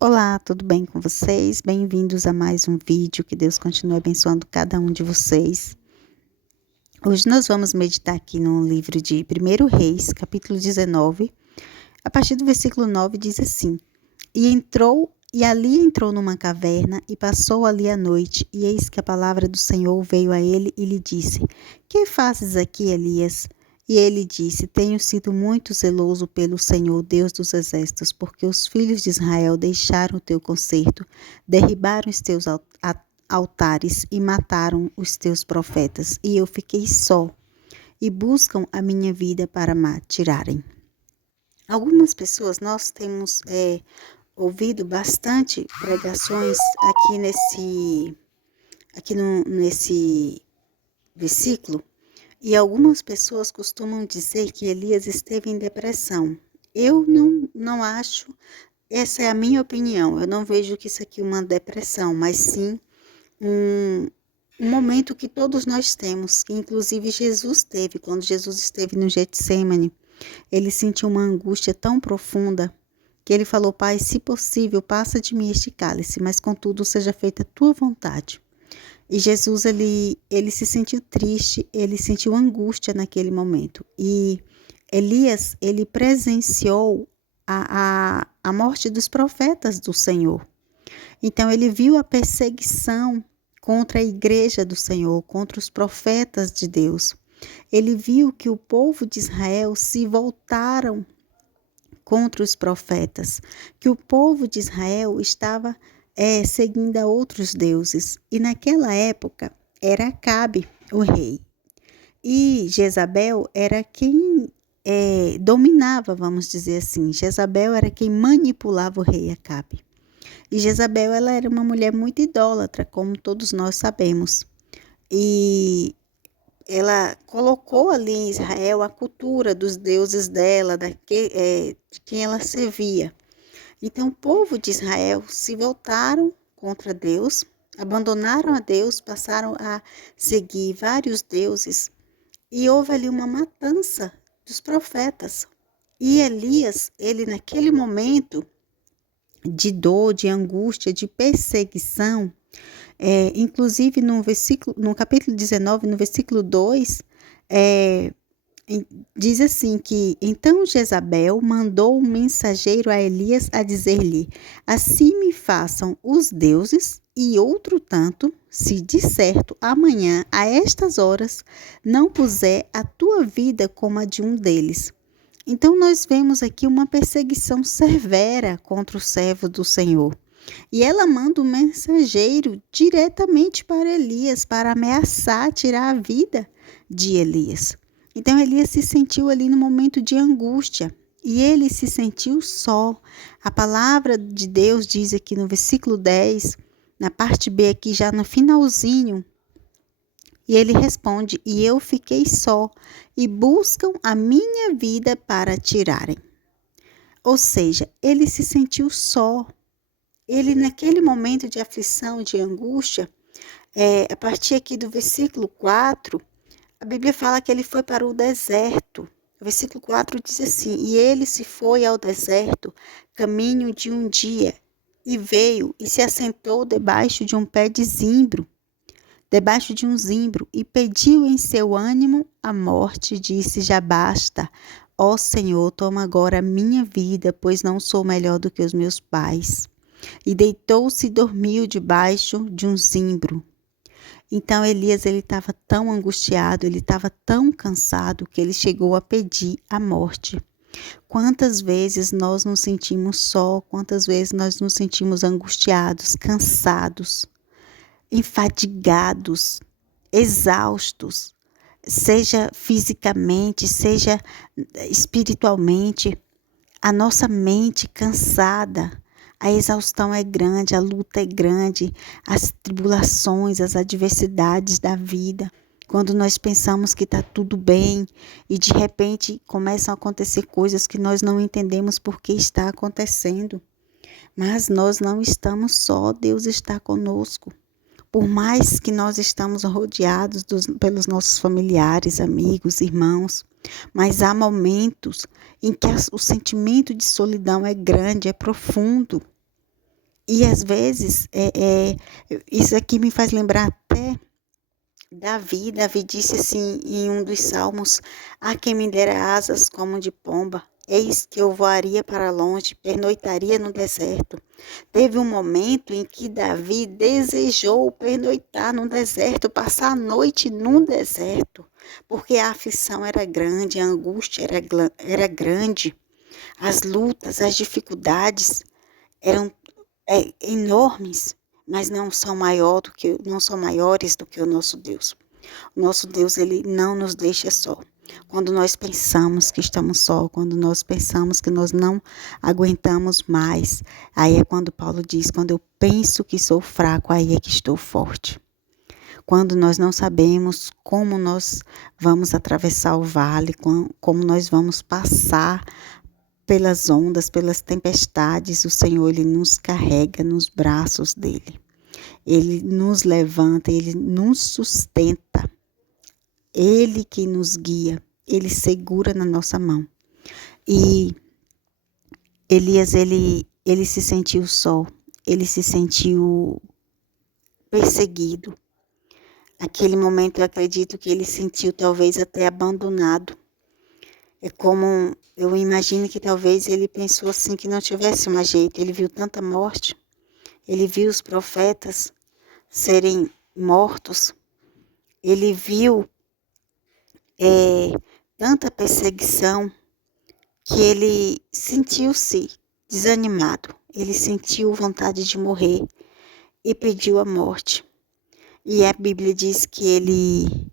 Olá, tudo bem com vocês? Bem-vindos a mais um vídeo. Que Deus continue abençoando cada um de vocês. Hoje nós vamos meditar aqui no livro de 1 Reis, capítulo 19. A partir do versículo 9 diz assim: E ali entrou numa caverna e passou ali a noite, e eis que a palavra do Senhor veio a ele e lhe disse: Que fazes aqui, Elias? E ele disse: Tenho sido muito zeloso pelo Senhor, Deus dos exércitos, porque os filhos de Israel deixaram o teu concerto, derribaram os teus altares e mataram os teus profetas. E eu fiquei só, e buscam a minha vida para me tirarem. Algumas pessoas, nós temos ouvido bastante pregações nesse versículo. E algumas pessoas costumam dizer que Elias esteve em depressão. Eu não acho, essa é a minha opinião. Eu não vejo que isso aqui é uma depressão, mas sim um momento que todos nós temos, que inclusive Jesus teve, quando Jesus esteve no Getsêmani. Ele sentiu uma angústia tão profunda que ele falou: Pai, se possível, passa de mim este cálice, mas contudo seja feita a tua vontade. E Jesus, ele se sentiu triste, ele sentiu angústia naquele momento. E Elias, ele presenciou a morte dos profetas do Senhor. Então, ele viu a perseguição contra a igreja do Senhor, contra os profetas de Deus. Ele viu que o povo de Israel se voltaram contra os profetas, que o povo de Israel estava seguindo a outros deuses. E naquela época era Acabe o rei. E Jezabel era quem dominava, vamos dizer assim. Jezabel era quem manipulava o rei Acabe. E Jezabel, ela era uma mulher muito idólatra, como todos nós sabemos. E ela colocou ali em Israel a cultura dos deuses dela, de quem ela servia. Então, o povo de Israel se voltaram contra Deus, abandonaram a Deus, passaram a seguir vários deuses e houve ali uma matança dos profetas. E Elias, ele naquele momento de dor, de angústia, de perseguição, inclusive no capítulo 19, no versículo 2, diz assim que, então Jezabel mandou um mensageiro a Elias a dizer-lhe: assim me façam os deuses e outro tanto, se de certo amanhã a estas horas não puser a tua vida como a de um deles. Então nós vemos aqui uma perseguição severa contra o servo do Senhor. E ela manda um mensageiro diretamente para Elias, para ameaçar tirar a vida de Elias. Então Elias se sentiu ali no momento de angústia e ele se sentiu só. A palavra de Deus diz aqui no versículo 10, na parte B aqui já no finalzinho, e ele responde: e eu fiquei só, e buscam a minha vida para tirarem. Ou seja, ele se sentiu só. Ele, naquele momento de aflição, de angústia, a partir aqui do versículo 4, a Bíblia fala que ele foi para o deserto. O versículo 4 diz assim: e ele se foi ao deserto, caminho de um dia, e veio e se assentou debaixo de um pé de zimbro, e pediu em seu ânimo a morte, disse: já basta, ó Senhor, toma agora a minha vida, pois não sou melhor do que os meus pais. E deitou-se e dormiu debaixo de um zimbro. Então Elias, ele estava tão angustiado, ele estava tão cansado que ele chegou a pedir a morte. Quantas vezes nós nos sentimos só, quantas vezes nós nos sentimos angustiados, cansados, enfadigados, exaustos, seja fisicamente, seja espiritualmente, a nossa mente cansada. A exaustão é grande, a luta é grande, as tribulações, as adversidades da vida. Quando nós pensamos que está tudo bem e de repente começam a acontecer coisas que nós não entendemos por que está acontecendo. Mas nós não estamos só, Deus está conosco. Por mais que nós estamos rodeados pelos nossos familiares, amigos, irmãos, mas há momentos em que o sentimento de solidão é grande, é profundo. E às vezes, isso aqui me faz lembrar até Davi. Davi disse assim em um dos salmos: "A quem me dera asas como de pomba, eis que eu voaria para longe, pernoitaria no deserto." Teve um momento em que Davi desejou pernoitar no deserto, passar a noite no deserto, porque a aflição era grande, a angústia era grande, as lutas, as dificuldades eram enormes, mas não são maiores do que o nosso Deus. O nosso Deus, ele não nos deixa só. Quando nós pensamos que estamos só, quando nós pensamos que nós não aguentamos mais, aí é quando Paulo diz: quando eu penso que sou fraco, aí é que estou forte. Quando nós não sabemos como nós vamos atravessar o vale, como nós vamos passar pelas ondas, pelas tempestades, o Senhor, ele nos carrega nos braços dele. Ele nos levanta, ele nos sustenta. Ele que nos guia, ele segura na nossa mão. E Elias, ele se sentiu só, ele se sentiu perseguido. Aquele momento eu acredito que ele sentiu talvez até abandonado. É como, eu imagino que talvez ele pensou assim que não tivesse mais jeito. Ele viu tanta morte, ele viu os profetas serem mortos, ele viu tanta perseguição, que ele sentiu-se desanimado, ele sentiu vontade de morrer e pediu a morte. E a Bíblia diz que ele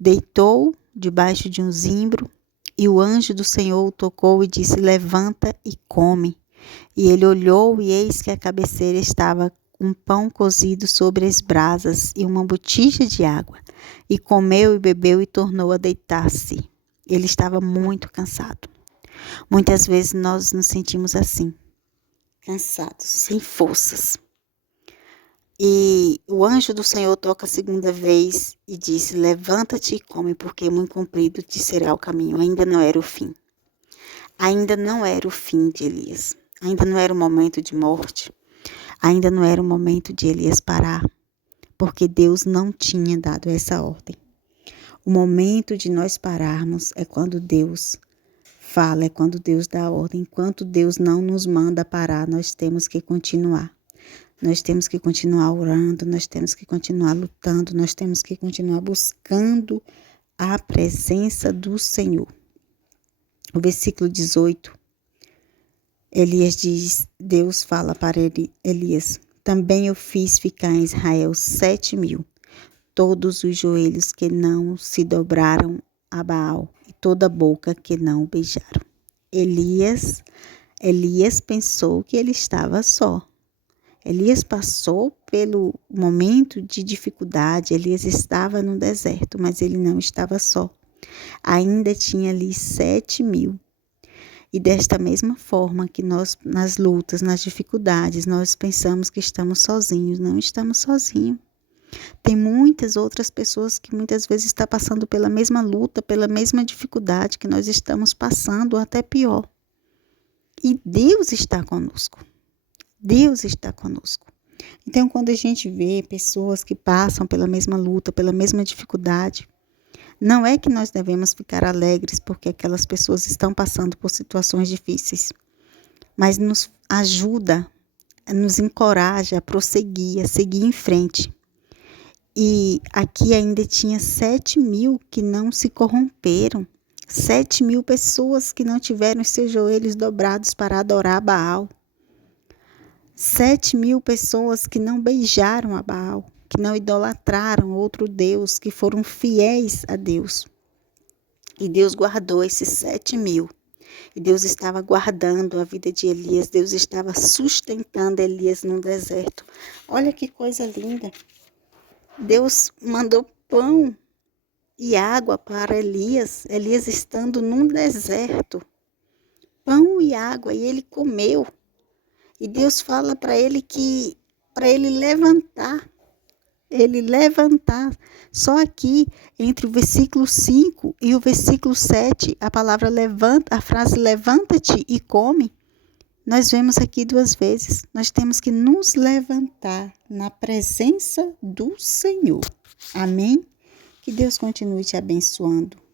deitou debaixo de um zimbro e o anjo do Senhor o tocou e disse: levanta e come. E ele olhou e eis que à cabeceira estava um pão cozido sobre as brasas e uma botija de água. E comeu e bebeu e tornou a deitar-se. Ele estava muito cansado. Muitas vezes nós nos sentimos assim, cansados, sem forças. E o anjo do Senhor toca a segunda vez e disse: levanta-te e come, porque muito comprido te será o caminho. Ainda não era o fim. Ainda não era o fim de Elias. Ainda não era o momento de morte. Ainda não era o momento de Elias parar, porque Deus não tinha dado essa ordem. O momento de nós pararmos é quando Deus fala, é quando Deus dá a ordem. Enquanto Deus não nos manda parar, nós temos que continuar. Nós temos que continuar orando, nós temos que continuar lutando, nós temos que continuar buscando a presença do Senhor. O versículo 18, Deus fala para Elias: também eu fiz ficar em Israel 7.000, todos os joelhos que não se dobraram a Baal e toda a boca que não o beijaram. Elias pensou que ele estava só. Elias passou pelo momento de dificuldade, Elias estava no deserto, mas ele não estava só. Ainda tinha ali 7.000. E desta mesma forma que nós, nas lutas, nas dificuldades, nós pensamos que estamos sozinhos. Não estamos sozinhos. Tem muitas outras pessoas que muitas vezes estão passando pela mesma luta, pela mesma dificuldade que nós estamos passando, ou até pior. E Deus está conosco. Deus está conosco. Então, quando a gente vê pessoas que passam pela mesma luta, pela mesma dificuldade, não é que nós devemos ficar alegres porque aquelas pessoas estão passando por situações difíceis, mas nos ajuda, nos encoraja a prosseguir, a seguir em frente. E aqui ainda tinha 7.000 que não se corromperam, 7.000 pessoas que não tiveram seus joelhos dobrados para adorar Baal. 7.000 pessoas que não beijaram a Baal, que não idolatraram outro Deus, que foram fiéis a Deus. E Deus guardou esses 7.000. E Deus estava guardando a vida de Elias, Deus estava sustentando Elias no deserto. Olha que coisa linda. Deus mandou pão e água para Elias, Elias estando num deserto. Pão e água, e ele comeu. E Deus fala para ele que para ele levantar. Só aqui, entre o versículo 5 e o versículo 7, a palavra levanta, a frase levanta-te e come, nós vemos aqui duas vezes, nós temos que nos levantar na presença do Senhor. Amém? Que Deus continue te abençoando.